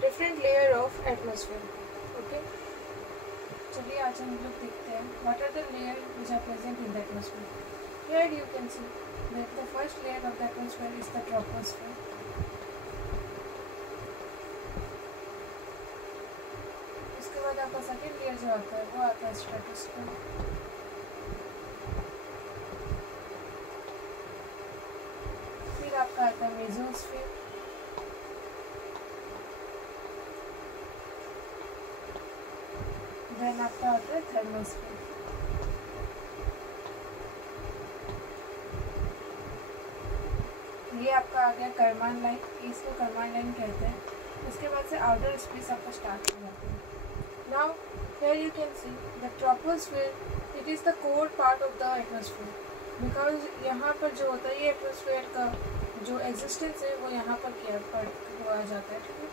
different layer of atmosphere. Okay. चलिए आज हम लोग देखते हैं what are the layers which are present in the atmosphere. Here you can see that the first layer of the atmosphere is the troposphere. उसके बाद आपका second layer जो आता है वो आता है स्ट्रेटोस्फीयर. फिर आपका आता है मेसोस्फीयर. देन आपका आता है थर्मोस्फीयर. ये आपका आ गया कर्मान लाइन. इसको कर्मान लाइन कहते हैं. उसके बाद से आउटर स्पेस आपका स्टार्ट हो जाती है. Now here you can see the troposphere. It is the core part of the atmosphere because यहाँ पर जो होता है ये एटमोसफियर का जो एग्जिस्टेंस है वो यहाँ पर किया पर हुआ जाता है. ठीक है.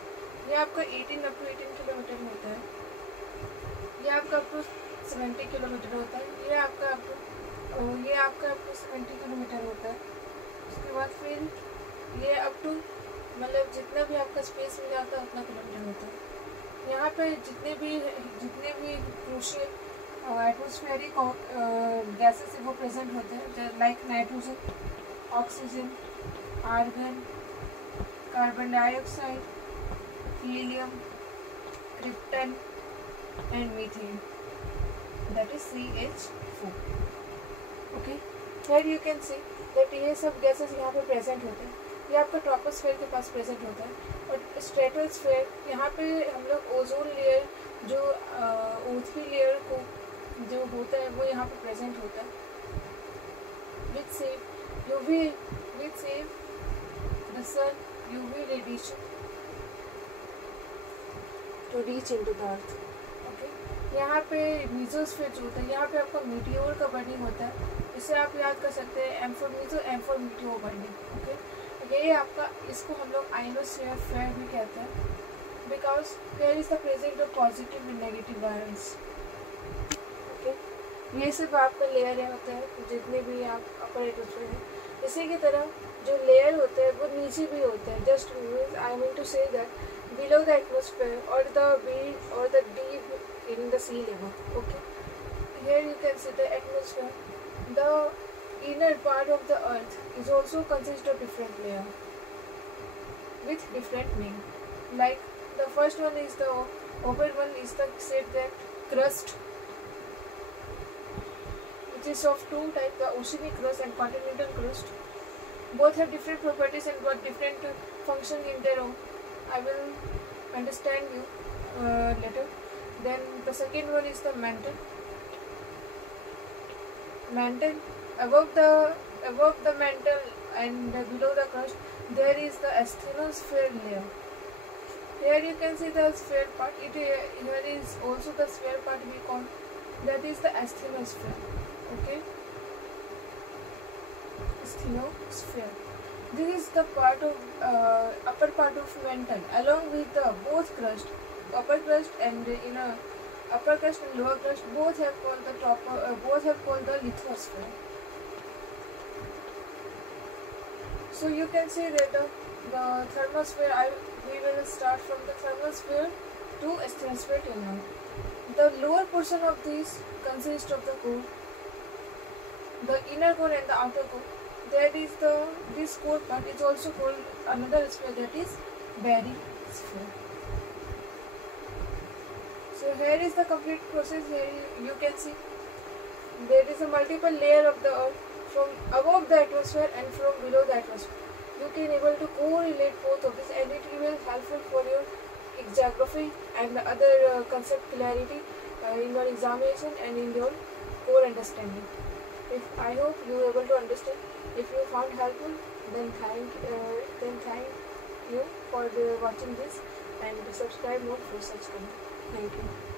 ये आपका 18 अप टू 18 किलोमीटर होता है. ये आपका अप टू 70 किलोमीटर होता है. ये आपका अप टू 70 किलोमीटर होता है. उसके बाद फिर ये अप टू मतलब जितना भी आपका स्पेस मिल जाता है उतना किलोमीटर होता है. यहाँ पे जितने भी क्रूशियल एटमोस्फेरिक गैसेस वो प्रेजेंट होते हैं like nitrogen, oxygen, argon, carbon dioxide, helium, krypton and methane, that is CH4. Okay. Here you can see that ये सब गैसेस यहाँ पे प्रेजेंट होते हैं. ये आपका ट्रोपोस्फेयर के पास प्रेजेंट होता है. और स्ट्रेटोस्फेयर यहाँ पे हम लोग ओजोन लेयर जो ऊपरी लेयर को जो होता है वो यहाँ पे प्रेजेंट होता है with save the sun UV radiation to reach into the earth. Okay. यहाँ पे मेसोस्फीयर जो होता है यहाँ पे आपका मीटियोर का बर्निंग होता है. इसे आप याद कर सकते हैं M4 Meesho M4 meteor burning. Okay. ये आपका इसको हम लोग आयनोस्फीयर भी कहते हैं because there is the present of positive and negative ions. Okay. ये सिर्फ आपका लेयर होता है जितने भी आप अपर एटमोस्फेयर है. इसी की तरह जो लेयर होते हैं वो नीचे भी होते हैं. Just I mean to say that below the atmosphere और the deep in the sea level. Okay. Here you can see the atmosphere. The inner part of the earth is also consist of different layer with different name. Like the first one is the upper one is the said that crust, which is of two types, the oceanic crust and continental crust. Both have different properties and got different function in their own. I will understand you later. Then the second one is the mantle. Above the mantle and below the crust there is the asthenosphere layer. Here you can see the sphere part. Here is also the sphere part we call, that is the asthenosphere. Okay. Asthenosphere. This is the part of upper part of mantle along with the both crust, upper crust and upper crust and lower crust both have called the lithosphere. So you can see that the thermosphere, we will start from the thermosphere to asthenosphere till now. The lower portion of these consists of the core, the inner core and the outer core. That is this core part is also called another sphere, that is barysphere. So here is the complete process. Here you can see there is a multiple layer of the earth from above the atmosphere and from below the atmosphere. You can able to correlate both of this and it will be helpful for your geography and other concept clarity in your examination and in your core understanding. I hope you are able to understand. If you found helpful, then thank you for watching this and subscribe more for such content. Thank you.